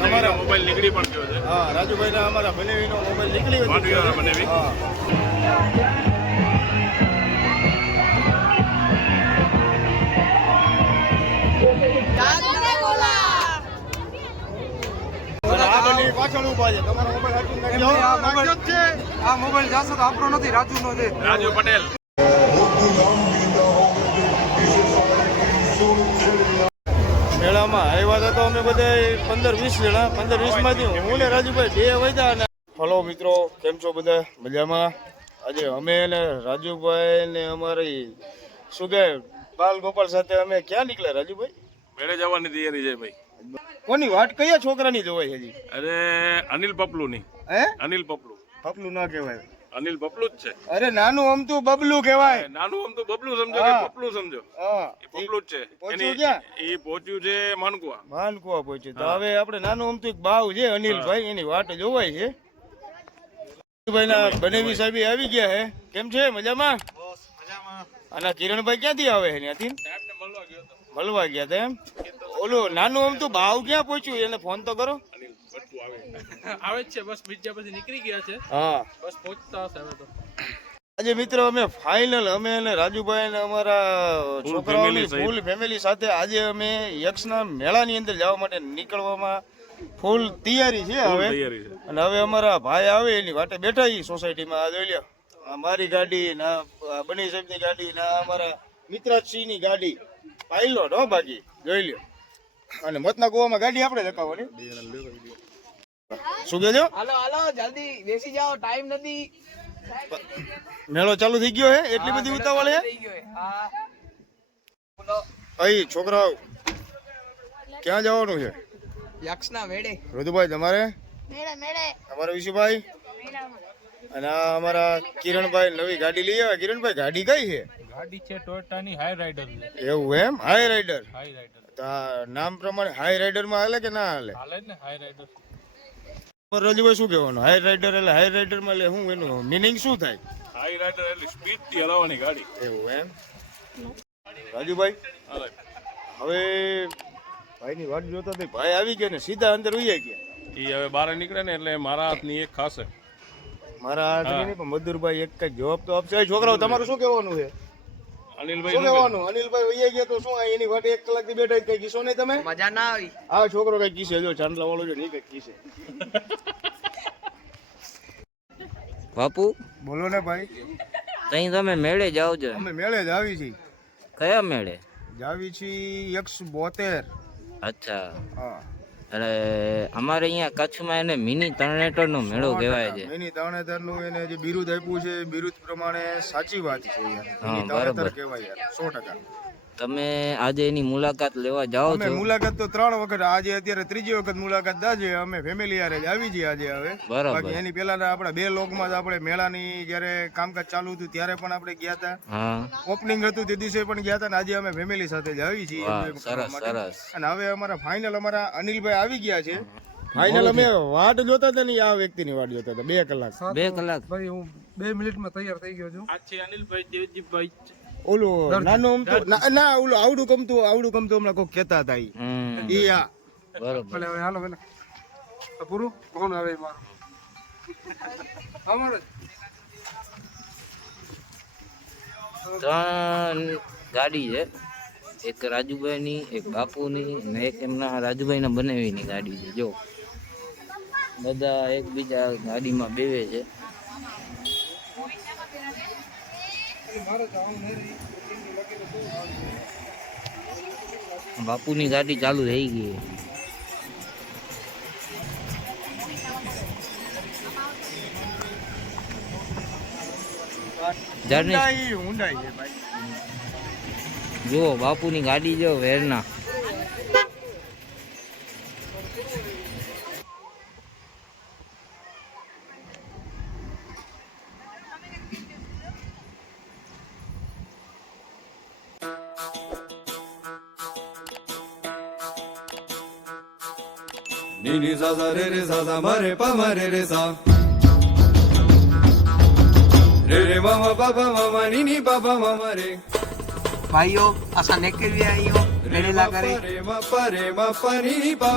અમારા મોબાઈલ નીકળી પણ ગયો છે. હા રાજુભાઈના અમારા બનેવીનો મોબાઈલ નીકળી ગયો બનેવી? હા. પાછળ ઊભા છે. તમારો મોબાઈલ હાચવીને નાખજો. આ મોબાઈલ છે? આ મોબાઈલ જાશો તો આપણો નથી રાજુનો છે. રાજુ પટેલ. આવ્યા હતા તો અમે બધા પંદર વીસ જણા પંદર વીસમાંથી હું ને રાજુભાઈ બે વધ્યા અને હલો મિત્રો કેમ છો બધા? મજામાં? આજે અમે ને રાજુભાઈ ને અમારી શું કે બાલ ગોપાલ સાથે અમે ક્યાં નીકળ્યા રાજુભાઈ? મેળે જવાની તૈયારી છે ભાઈ. કોની વાત કયા છોકરાની જોવાય હજી? અરે અનિલ પપલુની. હે? અનિલ પપલુ. પપલું ના કહેવાય. અનિલ પપલુ જ છે. અરે નાનું અમતું બબલું કહેવાય. નાનું અમતું તો બબલું સમજો કે. પપલું સમજો? એ પપલું જ છે. પહોંચ્યું ક્યાં? એ પહોંચ્યું છે માનકુવા. માનકુવા પહોંચ્યું. તો હવે આપણે નાનું અમતું એક બાવ છે અનિલભાઈ. એની વાટ જોવાય છે. ભાઈ ના બનેવી સાહેબ આવી ગયા હે. કેમ છે? મજામાં? અને કિરણભાઈ ક્યાંથી આવે છે ત્યાંથી? મળવા ગયો હતો મળવા ગયા હતા એમ? ઓલું નાનું અમતું બાવ ક્યાં પહોંચ્યું? એને ફોન તો કરો. અનિલ આવે. આવે જ છે બસ બીજા પછી નીકળી ગયા છે. હા. બસ પહોંચતા હશે હવે તો. આજે મિત્રો અમે ફાઇનલ અમે અને રાજુભાઈ અને અમારા છોકરાઓની ફૂલ ફેમિલી સાથે આજે અમે યક્ષના મેળાની અંદર જવા માટે નીકળવામાં ફૂલ તૈયારી છે હવે. અને હવે અમારા ભાઈ આવે એની વાટે બેઠા એ સોસાયટીમાં આ જોઈ લ્યો આ મારી ગાડી ના બની સાહેબની ગાડી ના અમારા મિત્રાજસિંહની ગાડી. પાયલોટ હો બાકી જોઈ લ્યો. અને મતના ગોવામાં ગાડી આપણે રખાવવાની શું કહેજો? હાલો હાલો જલ્દી બેસી જાઓ ટાઈમ નથી. મેળો ચાલુ થઈ ગયો હે? એટલી બધી ઉતાવળ હે? થઈ ગયો હા. અહીં છોકરાઓ ક્યાં જવાનું છે? યક્ષના વેડે ઋતુભાઈ તમારે? મેળે મેળે. અમારા વિશુભાઈ? અને આ અમારા કિરણભાઈ નવી ગાડી લઈ આવ્યા. કિરણભાઈ ગાડી કઈ છે? ગાડી છે ટોયોટાની હાઈ રાઈડર એવું એમ? હાઈ રાઈડર હાઈ રાઈડર તો આ નામ પ્રમાણે હાઈ રાઈડરમાં હાલે કે ના હાલે? હાલે ને હાઈ રાઈડર પર રજુભાઈ શું કહેવાનું? હાઈ રાઈડર એટલે હાઈ રાઈડરમાં એટલે શું એનું મિનિંગ શું થાય? હાઈ રાઈડર એટલે સ્પીડથી હલાવવાની ગાડી. એવું એમ? રાજુભાઈ. હવે ભાઈની વાટ જોતા તે ભાઈ આવી ગયા ને સીધા અંદર ઉઈ ગયા. એ હવે બહાર નીકળે ને એટલે મારા હાથની એક ખાસ મારા હાથની નહીં પણ મધુરભાઈ એક કઈ જવાબ તો આપશે. છોકરાઓ તમારું શું કહેવાનું છે? અનિલભાઈ શું કહેવાનું? અનિલભાઈ વૈયા ગયા તો શું એની વાટે એક કલાકથી બેઠા કઈ કિસ્સો નહીં તમે? મજા ના આવી. આ છોકરો કઈ કિસે જો ચાંદલા વાળો જો નહીં કઈ કિસે બાપુ? બોલો ને ભાઈ. તઈ તમે મેળે જાઓ છો અમે મેળે જ આવી છીએ. કયા મેળે? જાવી છીએ એકસો બોતેર. અચ્છા. હા. એટલે અમારે અહીંયા કચ્છમાં એને મિની તરણેટર નો મેળો કહેવાય છે. મિની તરણેતરનું એને જે બિરુદ આપ્યું છે બિરુદ પ્રમાણે સાચી વાત છે યાર. મિની કહેવાય યાર. સો ટકા. તમે આજે એની મુલાકાત લેવા જાઓ છો? મુલાકાત તો ત્રણ વખત આજે અત્યારે ત્રીજી વખત મુલાકાત દાજે અમે ફેમિલી યારે આવી જઈએ આજે હવે. બરાબર. એની પહેલા આપણે બે લોકમાં જ આપણે મેળાની જ્યારે કામકાજ ચાલુ હતું ત્યારે પણ આપણે ગયા હતા. ઓપનિંગ હતું તે દિવસે પણ ગયા હતા ને આજે અમે ફેમિલી સાથે જ આવી છીએ. સરસ, સરસ. અને હવે અમારા ફાઇનલ અમારા અનિલભાઈ આવી ગયા છે. ફાઇનલ અમે વાટ જોતા હતા ને આ વ્યક્તિની વાટ જોતા હતા બે કલાક. બે કલાક. ભાઈ હું બે મિનિટમાં તૈયાર થઈ ગયો છું. આજે અનિલભાઈ દેવજીભાઈ ઓલું નાનું અમથું- ના ના ઓલું આવડું ગમતું આવડું ગમતું હમણાં કોઈ કહેતા હતા ઈ. આ. બરોબર. હવે હાલો ભલે. પૂરું? કોણ આવે મારું? અમારે ત્રણ ગાડી છે. એક રાજુભાઈની એક બાપુની ને એક એમના રાજુભાઈના બનાવીની ગાડી છે. જો. બધા એકબીજા ગાડીમાં બેવે છે. બાપુની ગાડી ચાલુ થઈ ગઈ. જુઓ બાપુની ગાડી જો વેરના. Nini zaza re re zaza ma re pa ma re re za. Re re ma ma pa pa ma ma nini pa pa ma re. Bhaiyo, asa neke vi re la kare Re ma pa re ma pa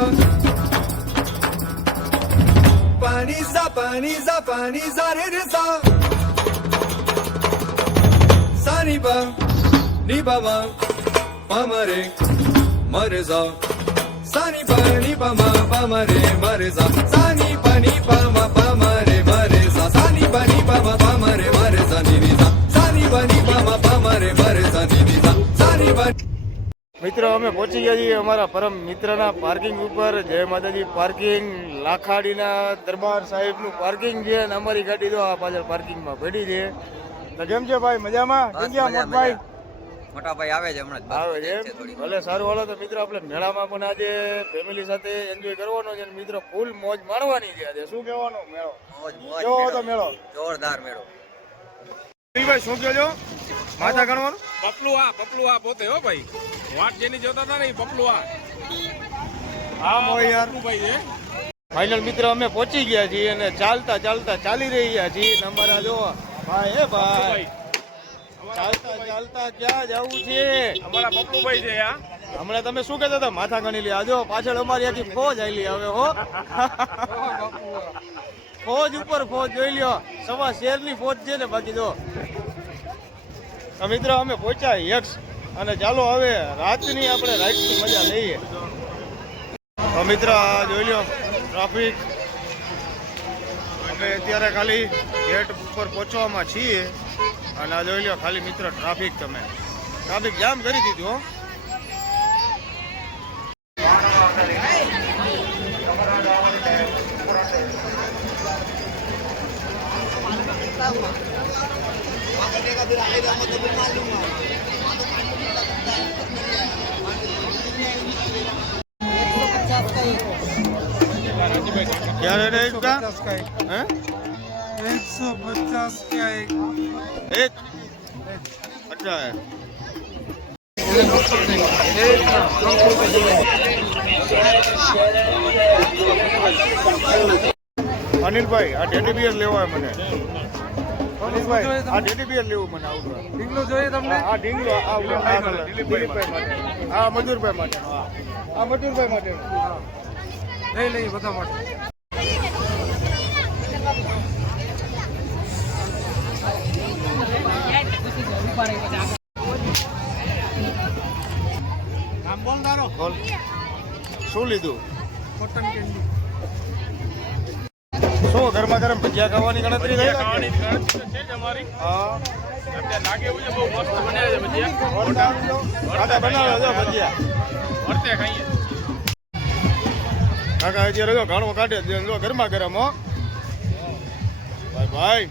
Pa. Ni za pa ni za pa ni za re re za. Ni pa, ni pa ma, pa re, re za. Ma pa ma re ma re sa ni ni sa sa ni pa ni pa ma pa ma re ma re sa ni ni sa sa ni pa મિત્રો અમે પહોંચી ગયા છીએ અમારા પરમ મિત્રના parking ઉપર જય માતાજી parking લાખાડીના દરબાર સાહેબનું પાર્કિંગ છે અને અમારી ગાડી તો આ પાછળ પાર્કિંગમાં પડી છે તો કેમ છે ભાઈ મજામાં કેમ છે મોટભાઈ મોટા ભાઈ આવે છે હમણાં જ. આવે છે. ભલે સારું હાલો તો મિત્રો આપણે મેળામાં પણ આજે ફેમિલી સાથે એન્જોય કરવાનો છે મિત્રો ફૂલ મોજ માણવાની છે આજે. શું કહેવાનું મેળો? મોજ મોજ કેવો હતો મેળો. જોરદાર મેળો. ભાઈ શું કહો છો માથા ગણવાનું પપલું આ પપલું આ પોતે હો ભાઈ. વાટ જેની જોતા હતા ને એ પપલું આ હા મોય યાર. ભાઈ છે. ફાઇનલ મિત્ર અમે પહોંચી ગયા છીએ અને ચાલતા ચાલતા ચાલી રહ્યા છીએ. અમારા જો ભાઈ હે ભાઈ. ચાલતા ચાલતા ક્યાં જવું છે? અમારા છે આ હમણાં તમે શું કહેતા હતા? માથા ગણી લે. આજો પાછળ અમારી આખી ફોજ આવેલી હવે હો. ફોજ ઉપર ફોજ જોઈ લ્યો. સવા શેરની ફોજ છે ને બાકી જો. મિત્રો અમે પહોંચ્યા યક્ષ. અને ચાલો હવે રાતની આપણે રાતની મજા લઈએ. તો મિત્ર આ જોઈ લ્યો ટ્રાફિક. અમે અત્યારે ખાલી ગેટ ઉપર પહોંચવામાં છીએ. અને આ જોઈ લ્યો ખાલી મિત્ર ટ્રાફિક તમે. ટ્રાફિક જામ કરી દીધું, હો. ક્યારે રે કા? હે? એકસો પચાસ કે એક અચ્છા હે અનિલભાઈ આ ડેડી બિયર લેવા મને. અનિલભાઈ આ ટેડી બિયર લેવું મને આવું ઢીંગલો જોઈએ તમને? આ ઢીંગલો આ આ દિલીપભાઈ માટે. આ મજૂરભાઈ માટે. હા આ મજૂરભાઈ માટે લઈ લઈ બધા માટે. શું લીધું? કોટન કેન્ડી શું ગરમા ગરમ ભજીયા ખાવાની ગણતરી થઈ ખાવાની? ગણતરી છે જ અમારી. હા. અત્યારે લાગે એવું છે બહુ મસ્ત બનાવે છે ભજીયા. કાકા બનાવો છે ભજીયા. વર્તે ખાઈએ. કાકા અત્યારે જો ઘાણો કાઢે જો ગરમા ગરમ હો. ભાઈ ભાઈ.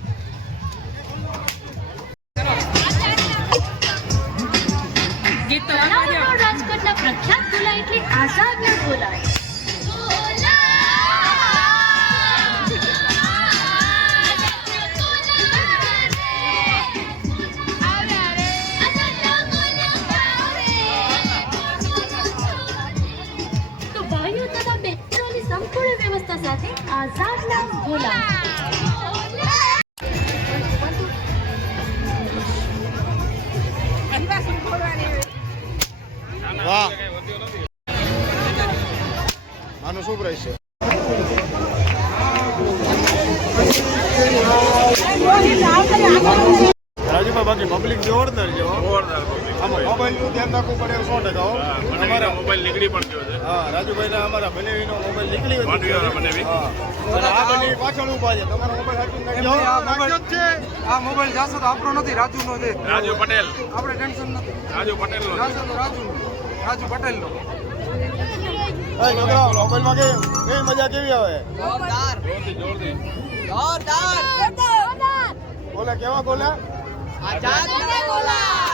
તળાવનો રાજકોટના પ્રખ્યાત ગોલા એટલે આઝાદના ગોલા સંપૂર્ણ વ્યવસ્થા સાથે આઝાદના ગોલા હા રાજુભાઈના અમારા બનેવીનો મોબાઈલ નીકળી ગયો બનેવી. પાછળ ઊભા છે. તમારો મોબાઈલ આ મોબાઈલ જાસો તો આપણો નથી રાજુનો આપણે ટેન્શન નથી. રાજુ પટેલ નો રાજુ રાજુ પટેલ નો મોબાઈલમાં કે મજા કેવી આવે? જોરદાર. બોલે કેવા બોલે આઝાદ બોલા.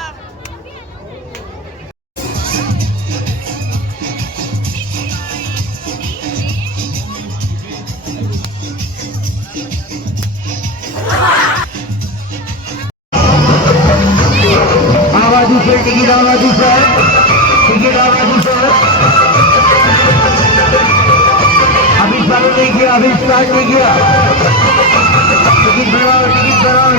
બાજુ છે? ટિકિટ આ બાજુ છે? અભિષ ચાલુ થઈ ગયા અભિષ સ્ટાર્ટ થઈ ગયા. ટિકિટ ભરાવો ટિકિટ ભરાવો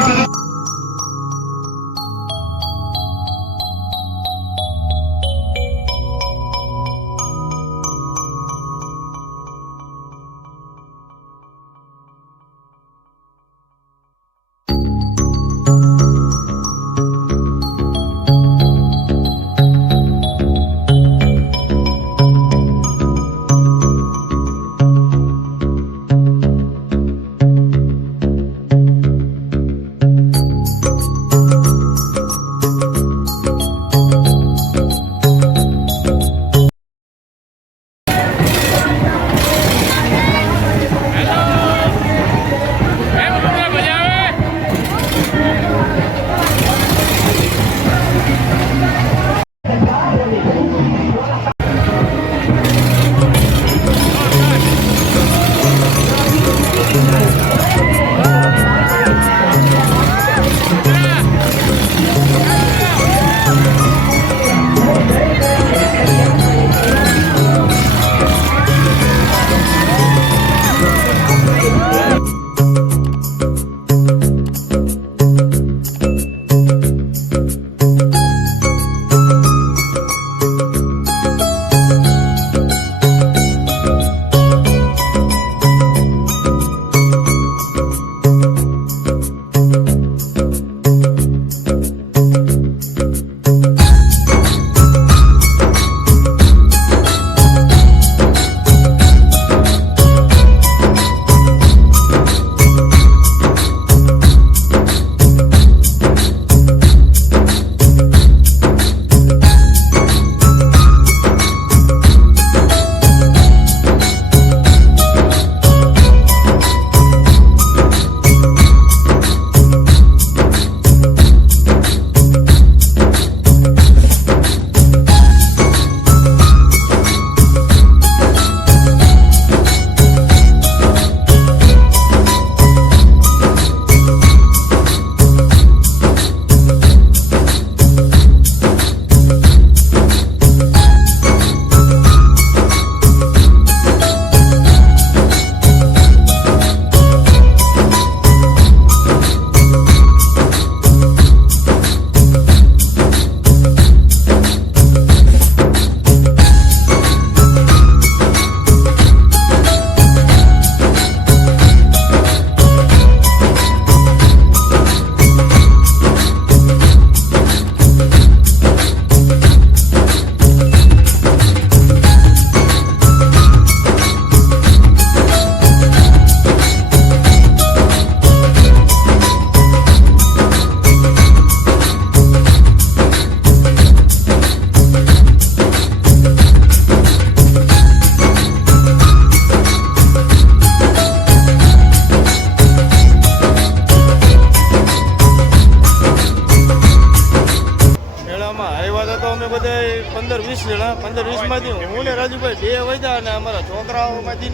છોકરાઓમાંથી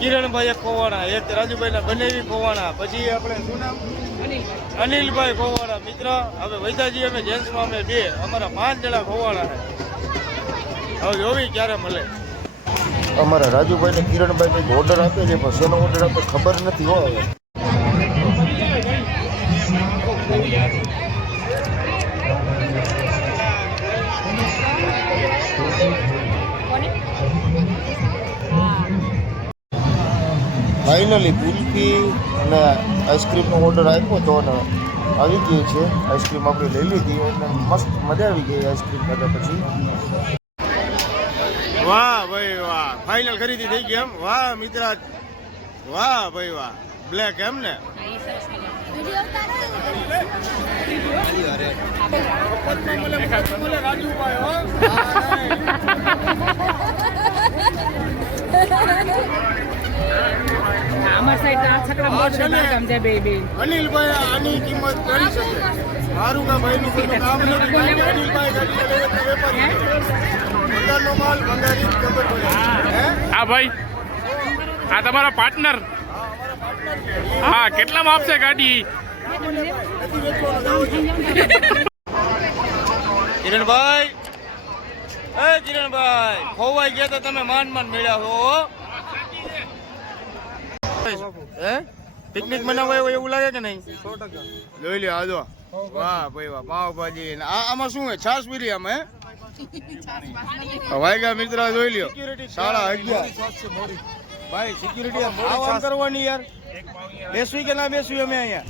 કિરણભાઈ એક ખોવાણા એક રાજુભાઈના બનેવી ખોવાણા. પછી આપણે શું નામ? અનિલભાઈ કોવાણા મિત્ર હવે વૈદાજી અમે જેન્ટ્સમાં અમે બે. અમારા પાંચ જણા ખોવાણા હવે જોવી ક્યારે મળે. અમારા રાજુભાઈ ને કિરણભાઈ કંઈક ઓર્ડર આપે છે પણ શેનો ઓર્ડર આપે ખબર નથી હો હવે. ફાઇનલી કુલ્ફી અને આઈસ્ક્રીમનો ઓર્ડર આપ્યો હતો અને આવી ગઈ છે. આઈસ્ક્રીમ આપણે લઈ લીધી અને મસ્ત મજા આવી ગઈ આઈસ્ક્રીમ ખાધા પછી. વાહ ભાઈ વાહ. ફાઇનલ ખરીદી થઈ ગઈ એમ? વાહ મિત્રા. વાહ ભાઈ વાહ. બ્લેક એમ ને? અનિલભાઈ આની કિંમત કરી શકે. મારું કામ ભાઈનું કોઈનું કામ નથી. અનિલભાઈ વેપારી માલ બંગાળી ખબર પડે હા. ભાઈ. આ તમારા પાર્ટનર? હા કેટલામાં આપશે ગાડી? કિરણભાઈ. એ કિરણભાઈ ખોવાઈ ગયા તો તમે માન માન મળ્યા હો. હે? પિકનિક મનાવવા આવ્યો એવું લાગે કે નહીં? જોઈ લ્યો આજો. વાહ ભાઈ વાહ પાવભાજી. ને આ આમાં શું હે છાસ પીરી આમાં હે? વાયગા મિત્ર જોઈ લ્યો. સાડા અગિયાર. ભાઈ સિક્યુરિટી આમ કરવાની યાર. બેસવી કે ના બેસવી અમે અહીંયા?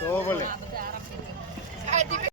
તો ભલે